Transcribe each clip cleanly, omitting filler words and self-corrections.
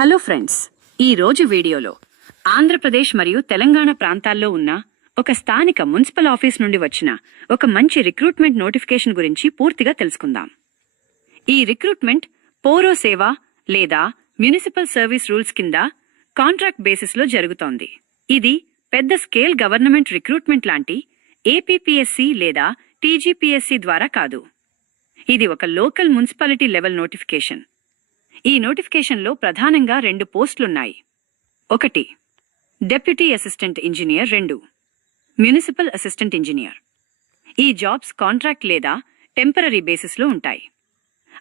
Hello friends, ఈ రోజు వీడియోలో ఆంధ్రప్రదేశ్ మరియు తెలంగాణ ప్రాంతాల్లో ఉన్న ఒక స్థానిక మున్సిపల్ ఆఫీస్ నుండి వచ్చిన ఒక మంచి రిక్రూట్మెంట్ నోటిఫికేషన్ గురించి పూర్తిగా తెలుసుకుందాం. ఈ రిక్రూట్మెంట్ పౌర సేవ లేదా మ్యునిసిపల్ సర్వీస్ రూల్స్ కింద కాంట్రాక్ట్ బేసిస్లో జరుగుతోంది. ఇది పెద్ద స్కేల్ గవర్నమెంట్ రిక్రూట్మెంట్ లాంటి ఏపీపీఎస్సీ లేదా టీజీపీఎస్సీ ద్వారా కాదు. ఇది ఒక లోకల్ మున్సిపాలిటీ లెవెల్ నోటిఫికేషన్. ఈ నోటిఫికేషన్లో ప్రధానంగా 2 పోస్టులున్నాయి. 1 deputy assistant engineer, 2 municipal assistant engineer. ఈ జాబ్స్ కాంట్రాక్ట్ లేదా టెంపరరీ బేసిస్లో ఉంటాయి.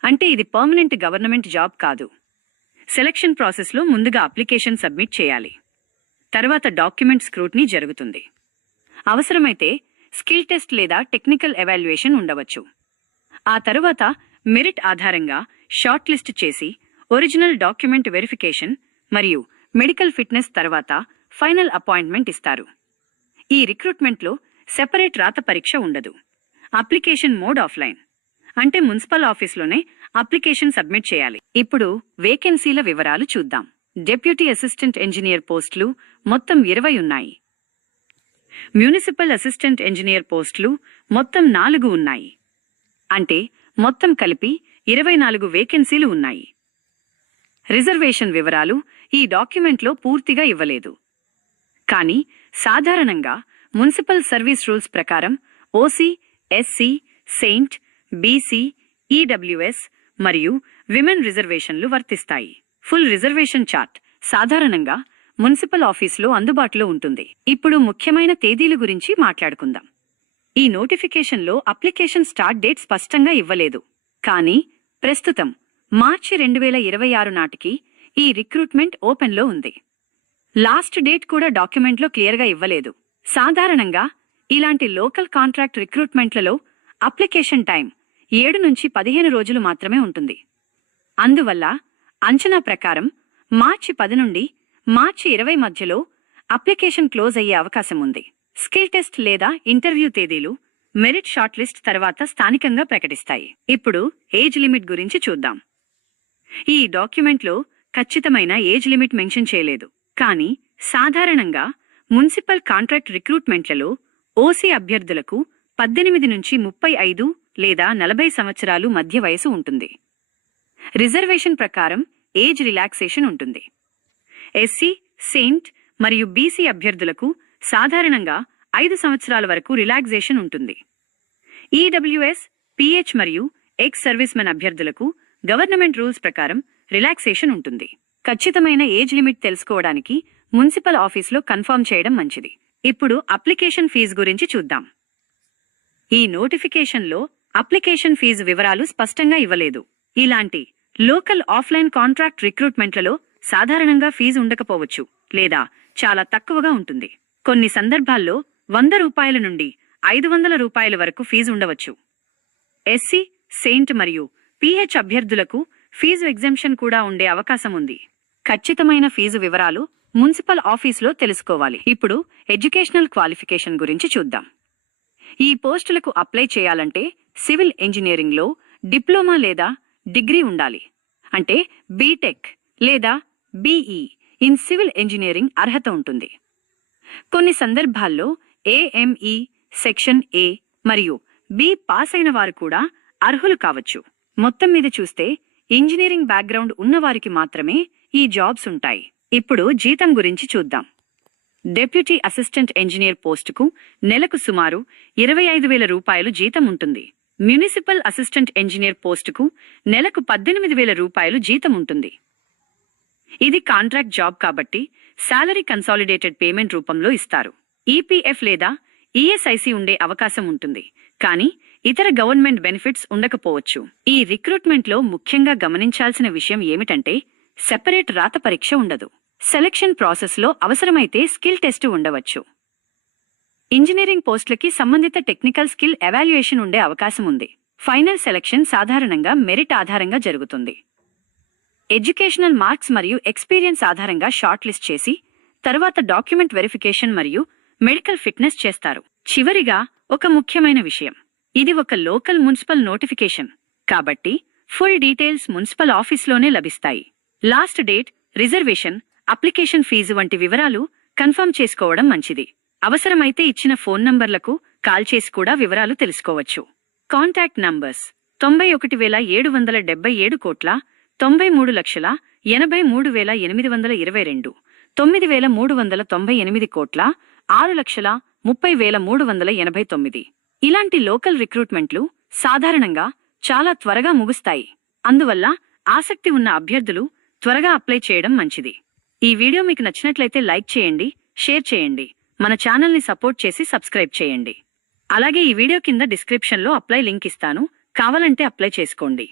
అంటే ఇది పర్మనెంట్ గవర్నమెంట్ జాబ్ కాదు. సెలక్షన్ ప్రాసెస్లో ముందుగా అప్లికేషన్ సబ్మిట్ చేయాలి. తర్వాత డాక్యుమెంట్ స్క్రూటినీ జరుగుతుంది. అవసరమైతే స్కిల్ టెస్ట్ లేదా టెక్నికల్ ఎవాల్యుయేషన్ ఉండవచ్చు. ఆ తరువాత మెరిట్ ఆధారంగా షార్ట్ లిస్ట్ చేసి ఒరిజినల్ డాక్యుమెంట్ వెరిఫికేషన్ మరియు మెడికల్ ఫిట్నెస్ తర్వాత ఫైనల్ అపాయింట్మెంట్ ఇస్తారు. ఈ రిక్రూట్మెంట్లో సెపరేట్ రాత పరీక్ష ఉండదు. అప్లికేషన్ మోడ్ ఆఫ్లైన్, అంటే మున్సిపల్ ఆఫీస్లోనే అప్లికేషన్ సబ్మిట్ చేయాలి. ఇప్పుడు వేకెన్సీల వివరాలు చూద్దాం. డెప్యూటీ అసిస్టెంట్ ఇంజనీర్ పోస్టులు మొత్తం 20 ఉన్నాయి. మ్యునిసిపల్ అసిస్టెంట్ ఇంజనీర్ పోస్టులు మొత్తం 4 ఉన్నాయి. అంటే మొత్తం కలిపి 24 వేకెన్సీలు ఉన్నాయి. రిజర్వేషన్ వివరాలు ఈ డాక్యుమెంట్లో పూర్తిగా ఇవ్వలేదు. కానీ సాధారణంగా మున్సిపల్ సర్వీస్ రూల్స్ ప్రకారం OC, SC, Saint, BC, EWS మరియు విమెన్ రిజర్వేషన్లు వర్తిస్తాయి. ఫుల్ రిజర్వేషన్ చార్ట్ సాధారణంగా మున్సిపల్ ఆఫీసులో అందుబాటులో ఉంటుంది. ఇప్పుడు ముఖ్యమైన తేదీల గురించి మాట్లాడుకుందాం. ఈ నోటిఫికేషన్లో అప్లికేషన్ స్టార్ట్ డేట్ స్పష్టంగా ఇవ్వలేదు. కానీ ప్రస్తుతం మార్చి 2026 నాటికి ఈ రిక్రూట్మెంట్ ఓపెన్లో ఉంది. లాస్ట్ డేట్ కూడా డాక్యుమెంట్లో క్లియర్గా ఇవ్వలేదు. సాధారణంగా ఇలాంటి లోకల్ కాంట్రాక్ట్ రిక్రూట్మెంట్లలో అప్లికేషన్ టైం 7 నుంచి 15 రోజులు మాత్రమే ఉంటుంది. అందువల్ల అంచనా ప్రకారం మార్చి 10 నుండి మార్చి 20 మధ్యలో అప్లికేషన్ క్లోజ్ అయ్యే అవకాశం ఉంది. స్కిల్ టెస్ట్ లేదా ఇంటర్వ్యూ తేదీలు మెరిట్ షార్ట్ లిస్ట్ తర్వాత స్థానికంగా ప్రకటిస్తాయి. ఇప్పుడు ఏజ్ లిమిట్ గురించి చూద్దాం. ఈ డాక్యుమెంట్లో ఖచ్చితమైన ఏజ్ లిమిట్ మెన్షన్ చేయలేదు. కానీ సాధారణంగా మున్సిపల్ కాంట్రాక్ట్ రిక్రూట్మెంట్లలో ఓసీ అభ్యర్థులకు 18 నుంచి 35 లేదా 40 సంవత్సరాలు మధ్య వయసు ఉంటుంది. రిజర్వేషన్ ప్రకారం ఏజ్ రిలాక్సేషన్ ఉంటుంది. ఎస్సీ, సెయింట్ మరియు బీసీ అభ్యర్థులకు సాధారణంగా 5 సంవత్సరాల వరకు రిలాక్సేషన్ ఉంటుంది. ఈడబ్ల్యూఎస్, పిహెచ్ మరియు ఎక్స్ సర్వీస్ మెన్ అభ్యర్థులకు గవర్నమెంట్ రూల్స్ ప్రకారం రిలాక్సేషన్ ఉంటుంది. ఖచ్చితమైన ఏజ్ లిమిట్ తెలుసుకోవడానికి మున్సిపల్ ఆఫీసులో కన్ఫర్మ్ చేయడం మంచిది. ఇప్పుడు అప్లికేషన్ ఫీజు గురించి చూద్దాం. ఈ నోటిఫికేషన్లో అప్లికేషన్ ఫీజు వివరాలు స్పష్టంగా ఇవ్వలేదు. ఇలాంటి లోకల్ ఆఫ్లైన్ కాంట్రాక్ట్ రిక్రూట్మెంట్లలో సాధారణంగా ఫీజు ఉండకపోవచ్చు లేదా చాలా తక్కువగా ఉంటుంది. కొన్ని సందర్భాల్లో 100 రూపాయల నుండి 500 రూపాయల వరకు ఫీజు ఉండవచ్చు. ఎస్సీ, సెయింట్ మరియు పిహెచ్ అభ్యర్థులకు ఫీజు ఎగ్జెంప్షన్ కూడా ఉండే అవకాశం ఉంది. ఖచ్చితమైన ఫీజు వివరాలు మున్సిపల్ ఆఫీసులో తెలుసుకోవాలి. ఇప్పుడు ఎడ్యుకేషనల్ క్వాలిఫికేషన్ గురించి చూద్దాం. ఈ పోస్టులకు అప్లై చేయాలంటే సివిల్ ఇంజనీరింగ్లో డిప్లొమా లేదా డిగ్రీ ఉండాలి. అంటే బీటెక్ లేదా బీఈ ఇన్ సివిల్ ఇంజనీరింగ్ అర్హత ఉంటుంది. కొన్ని సందర్భాల్లో ఏఎంఈ సెక్షన్ ఏ మరియు బి పాస్ అయిన వారు కూడా అర్హులు కావచ్చు. మొత్తం మీద చూస్తే ఇంజనీరింగ్ బ్యాక్గ్రౌండ్ ఉన్నవారికి మాత్రమే ఈ జాబ్స్ ఉంటాయి. ఇప్పుడు జీతం గురించి చూద్దాం. డెప్యూటీ అసిస్టెంట్ ఇంజనీర్ పోస్టుకు నెలకు సుమారు 25,000 రూపాయలు జీతం ఉంటుంది. మ్యునిసిపల్ అసిస్టెంట్ ఇంజనీర్ పోస్టుకు నెలకు 18,000 రూపాయలు జీతం ఉంటుంది. ఇది కాంట్రాక్ట్ జాబ్ కాబట్టి శాలరీ కన్సాలిడేటెడ్ పేమెంట్ రూపంలో ఇస్తారు. ఈపీఎఫ్ లేదా ఈఎస్ఐసి ఉండే అవకాశం ఉంటుంది. కానీ ఇతర గవర్నమెంట్ బెనిఫిట్స్ ఉండకపోవచ్చు. ఈ రిక్రూట్మెంట్లో ముఖ్యంగా గమనించాల్సిన విషయం ఏమిటంటే సెపరేట్ రాత పరీక్ష ఉండదు. సెలక్షన్ ప్రాసెస్లో అవసరమైతే స్కిల్ టెస్ట్ ఉండవచ్చు. ఇంజనీరింగ్ పోస్టులకి సంబంధిత టెక్నికల్ స్కిల్ ఎవాల్యుయేషన్ ఉండే అవకాశం ఉంది. ఫైనల్ సెలక్షన్ సాధారణంగా మెరిట్ ఆధారంగా జరుగుతుంది. ఎడ్యుకేషనల్ మార్క్స్ మరియు ఎక్స్పీరియన్స్ ఆధారంగా షార్ట్ లిస్ట్ చేసి తర్వాత డాక్యుమెంట్ వెరిఫికేషన్ మరియు మెడికల్ ఫిట్నెస్ చేస్తారు. చివరిగా ఒక ముఖ్యమైన విషయం, ఇది ఒక లోకల్ మున్సిపల్ నోటిఫికేషన్ కాబట్టి ఫుల్ డీటెయిల్స్ మున్సిపల్ ఆఫీస్లోనే లభిస్తాయి. Last date reservation, application fees వంటి వివరాలు కన్ఫర్మ్ చేసుకోవడం మంచిది. అవసరమైతే ఇచ్చిన ఫోన్ నంబర్లకు కాల్ చేసి కూడా వివరాలు తెలుసుకోవచ్చు. కాంటాక్ట్ నంబర్స్ 91,777 కోట్ల 93,83,822, 9,398 కోట్ల 6,30,389. ఇలాంటి లోకల్ రిక్రూట్మెంట్లు సాధారణంగా చాలా త్వరగా ముగుస్తాయి. అందువల్ల ఆసక్తి ఉన్న అభ్యర్థులు త్వరగా అప్లై చేయడం మంచిది. ఈ వీడియో మీకు నచ్చినట్లయితే లైక్ చేయండి, షేర్ చేయండి, మన ఛానల్ని సపోర్ట్ చేసి సబ్స్క్రైబ్ చేయండి. అలాగే ఈ వీడియో కింద డిస్క్రిప్షన్లో అప్లై లింక్ ఇస్తాను, కావాలంటే అప్లై చేసుకోండి.